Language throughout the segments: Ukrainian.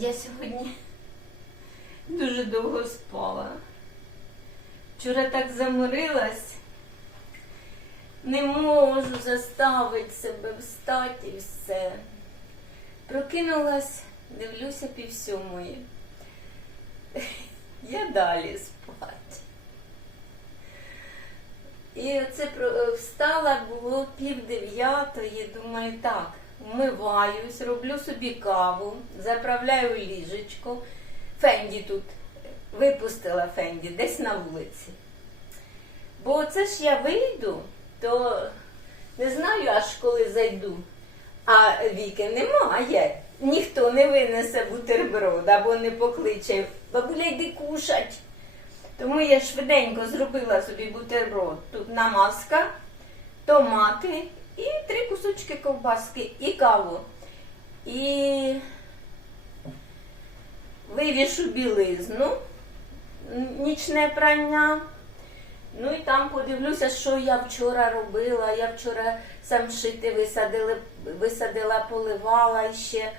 Я сьогодні дуже довго спала. Вчора так заморилась, не можу заставити себе встати і все. Прокинулась, дивлюся пів сьомої. Я далі спати. І оце встала, було пів дев'ятої, думаю, так, вмиваюсь, роблю собі каву, заправляю ліжечко. Фенді тут випустила Фенді десь на вулиці. Бо це ж я вийду, то не знаю аж коли зайду. А віки немає. Ніхто не винесе бутерброд або не покличе. Бабуля, йди кушать. Тому я швиденько зробила собі бутерброд. Тут намазка, томати і три кусочки ковбаски і каву. І вивішу білизну, нічне прання. Ну і там подивлюся, що я вчора робила. Я вчора самшити висадила, висадила, поливала ще.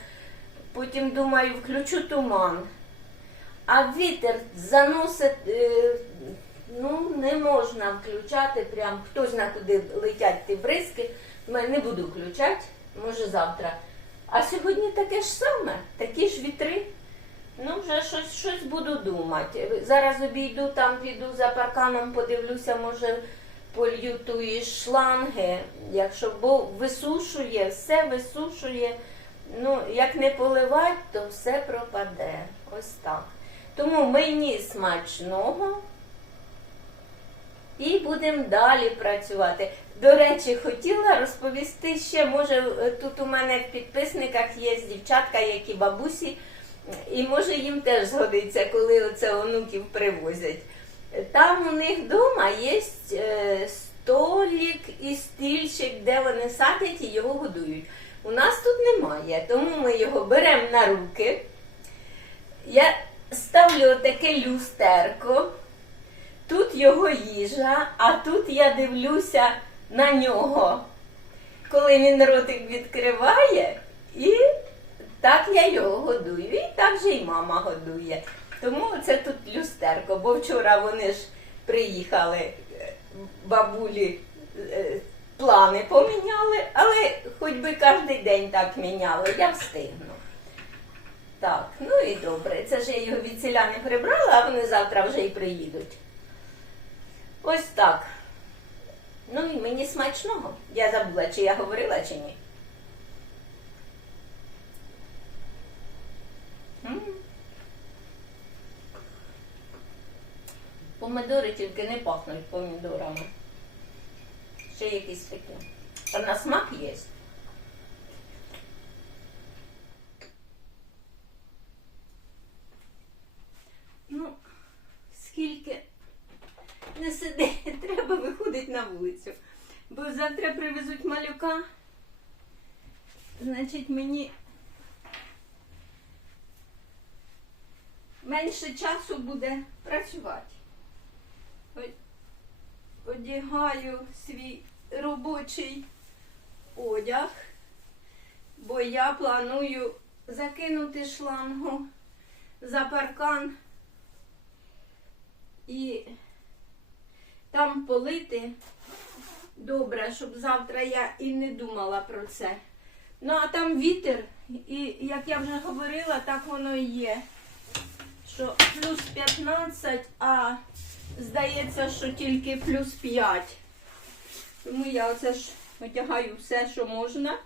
Потім думаю, включу туман. А вітер заносить, е, ну не можна включати, прям хтось на куди летять ті бризки. Не буду включати, може завтра. А сьогодні таке ж саме, такі ж вітри. Ну, вже щось, щось буду думати. Зараз обійду, там піду за парканом, подивлюся, може полью тої шланги, якщо бо висушує, все висушує. Ну, як не поливати, то все пропаде. Ось так. Тому мені смачного. І будемо далі працювати. До речі, хотіла розповісти ще, може, е, тут у мене в підписниках є дівчатка, які бабусі, і може їм теж згодиться, коли оце онуків привозять. Там у них вдома є е, столик і стільчик, де вони садять і його годують. У нас тут немає, тому ми його беремо на руки. Я ставлю таке люстерко. Тут його їжа, а тут я дивлюся на нього, коли він ротик відкриває, і так я його годую. І так же і мама годує. Тому це тут люстерко, бо вчора вони ж приїхали, е, бабулі е, плани поміняли, але хоч би кожен день так міняли, я встигну. Так, ну і добре. Це ж я його від селя не прибрала, а вони завтра вже і приїдуть. Ось так. Ну і мені смачного. Я забула, чи я говорила, чи ні. Помидори тільки не пахнуть помідорами. Ще якісь такі. А на смак є. Ну, скільки не сиди, треба виходити на вулицю. Завтра привезуть малюка. Значить, мені менше часу буде працювати. Одягаю свій робочий одяг, бо я планую закинути шлангу за паркан і там полити добре, щоб завтра я і не думала про це. Ну, а там вітер, і як я вже говорила, так воно і є. Що плюс 15, а здається, що тільки плюс 5. Тому я оце ж одягаю все, що можна.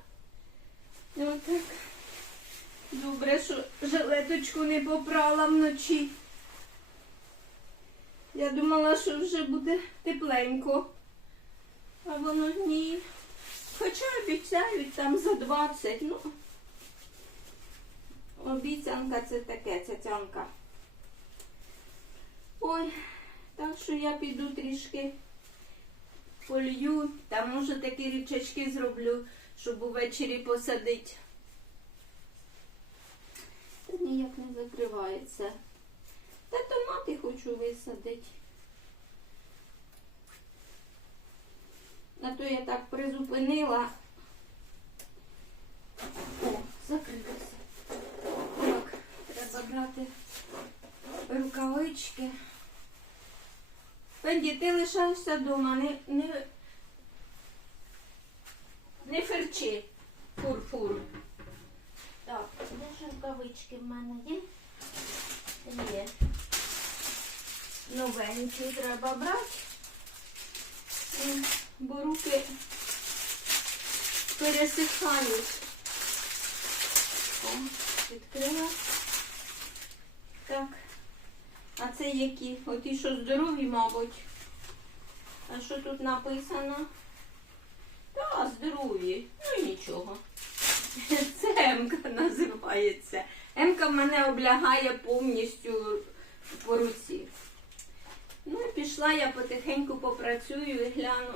Ну, Отак. Добре, що жилеточку не попрала вночі. Я думала, що вже буде тепленько. А воно ні. Хоча обіцяють там за 20. Ну, обіцянка це таке, цяцянка. Ой, так що я піду трішки полью. Та може такі річечки зроблю, щоб увечері посадити. Та ніяк не закривається. Та томати хочу висадити. На то я так призупинила. О, закрилася. Так, рукавички. Пенді, ти лишаєшся вдома, не, не, не ферчи. Фур-фур. Так, де ж рукавички в мене є? Є. Новенькі треба брати. Бо руки пересихають. О, відкрила. Так. А це які? Оті, що здорові, мабуть. А що тут написано? Та, здорові. Ну нічого. Це Емка називається. Емка в мене облягає повністю по руці. Ну і пішла я потихеньку попрацюю і гляну.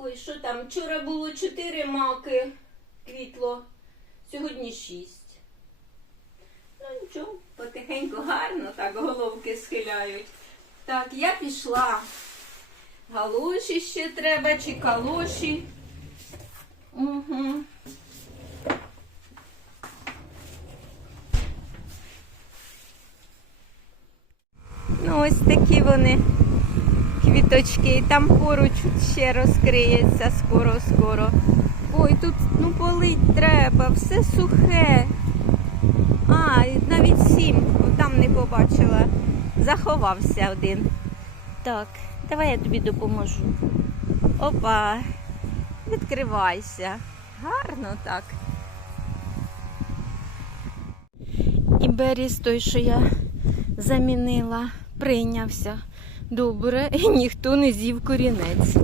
Ой, що там? Вчора було 4 маки квітло, сьогодні 6. Ну нічого, потихеньку гарно так головки схиляють. Так, я пішла. Галоші ще треба, чи калоші. Угу. Ну, ось такі вони квіточки. Там поруч ще розкриється скоро-скоро. Ой, тут ну полить треба, все сухе. А, навіть сім, там не побачила. Заховався один. Так, давай я тобі допоможу. Опа, відкривайся. Гарно так. І беріз той, що я замінила, прийнявся добре, і ніхто не з'їв корінець.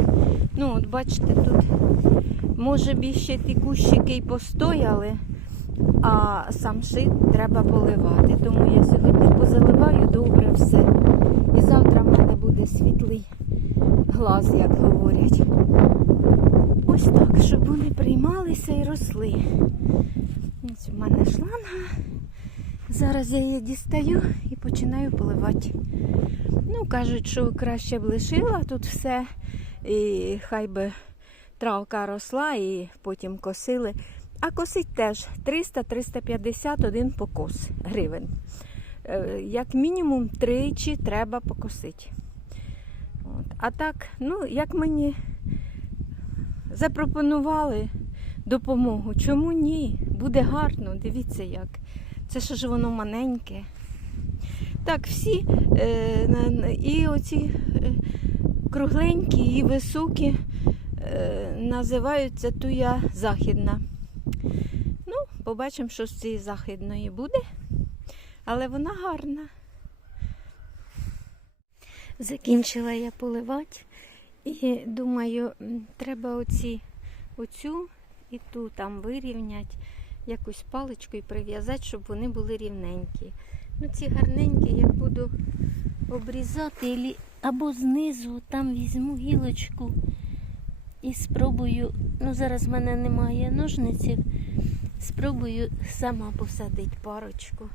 Ну, от бачите, тут може б ще ті кущики й постояли, а сам шит треба поливати. Тому я сьогодні позаливаю добре все. І завтра в мене буде світлий глаз, як говорять. Ось так, щоб вони приймалися і росли. Ось у мене шланга. Зараз я її дістаю і починаю поливати. Ну, кажуть, що краще б лишила тут все, і хай би травка росла і потім косили. А косить теж 300-350 один покос гривень. Е, Як мінімум тричі треба покосити. От. А так, ну, як мені запропонували допомогу, чому ні? Буде гарно, дивіться як. Це що ж воно маленьке. Так, всі е, і оці е, кругленькі, і високі е, називаються туя західна. Ну, побачимо, що з цієї західної буде, але вона гарна. Закінчила я поливати і думаю, треба оці, оцю і ту там вирівняти, якусь паличкою прив'язати, щоб вони були рівненькі. Ну, ці гарненькі я буду обрізати або знизу там візьму гілочку і спробую. Ну, зараз в мене немає ножниців. Спробую сама посадити парочку.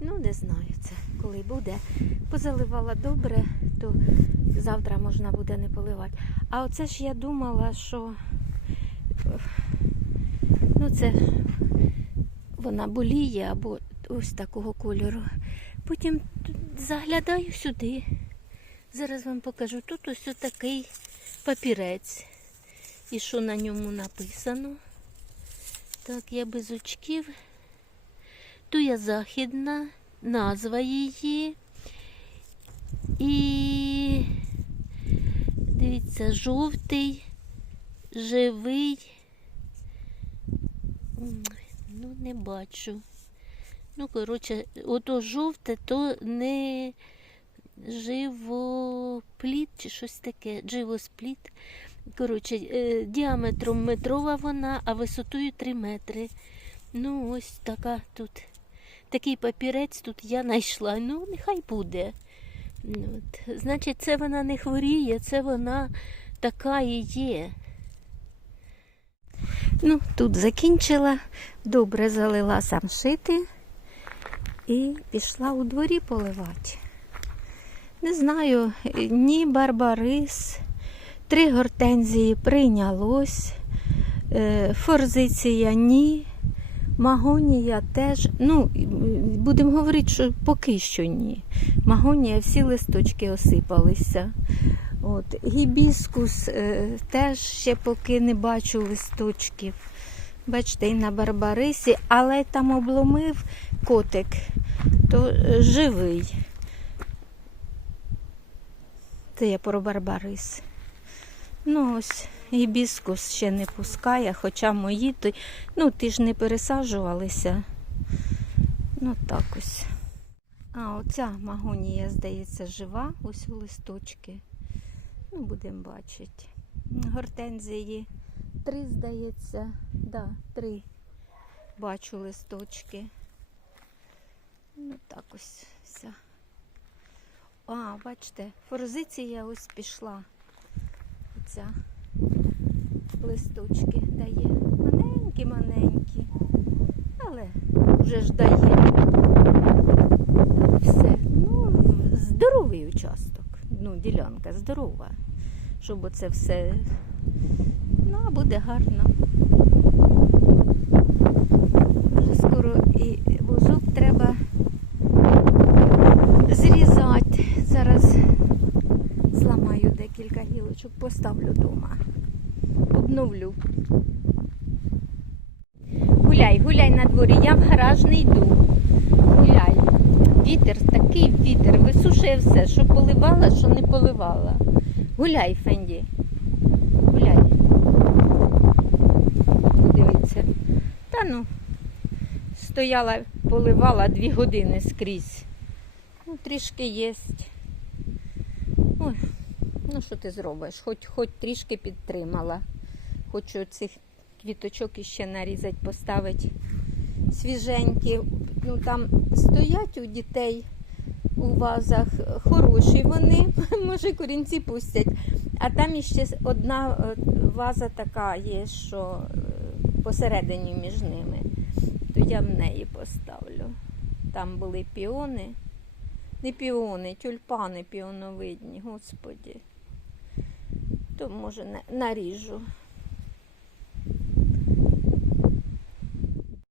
Ну, не знаю це, коли буде. Позаливала добре, то завтра можна буде не поливати. А оце ж я думала, що ну це вона боліє або ось такого кольору. Потім заглядаю сюди. Зараз вам покажу. Тут ось такий папірець. І що на ньому написано. Так, я без очків. Туя західна, назва її. І дивіться, жовтий, живий. Ну, не бачу. Ну, коротше, ото жовте, то не живопліт чи щось таке, живоспліт. Коротше, е, діаметром метрова вона, а висотою 3 метри. Ну, ось така тут. Такий папірець тут я знайшла. Ну, нехай буде. Ну, От. Значить, це вона не хворіє, це вона така і є. Ну, тут закінчила, добре залила сам шити і пішла у дворі поливати. Не знаю, ні барбарис, три гортензії прийнялось, е, форзиція ні. Магонія теж, ну, будемо говорити, що поки що ні. Магонія всі листочки осипалися. От. Гібіскус е, теж ще поки не бачу листочків. Бачите, і на барбарисі, але там обломив котик, то е, живий. Це я про барбарис. Ну ось, гібіскус ще не пускає, хоча мої, то, ну, ти ж не пересаджувалися. Ну так ось. А, оця магонія, здається, жива, ось у листочки. Ну, будемо бачити. Гортензії. Три, здається, да, три. Бачу листочки. Ну так ось вся. А, бачите, форзиція ось пішла. Оця листочки дає. Маленькі-маленькі. Але вже ж дає. Все. Ну, здоровий участок. Ну, ділянка здорова. Щоб оце все. Ну, а буде гарно. Вже скоро і вузок треба зрізати. Зараз зламаю декілька гілочок, поставлю вдома. Обновлю. Гуляй, гуляй на дворі, я в гараж не йду. Гуляй. Вітер, такий вітер, висушує все, що поливала, що не поливала. Гуляй, Фенді. Гуляй. Подивіться. Та ну, стояла, поливала дві години скрізь. Ну, трішки єсть. Ой, ну що ти зробиш? Хоч, хоч трішки підтримала. Хочу цих квіточок іще нарізати, поставити свіженькі. Ну там стоять у дітей у вазах хороші вони, може корінці пустять. А там іще одна е, ваза така є, що е, посередині між ними. То я в неї поставлю. Там були піони. Не піони, тюльпани піоновидні, господі. То може на- наріжу.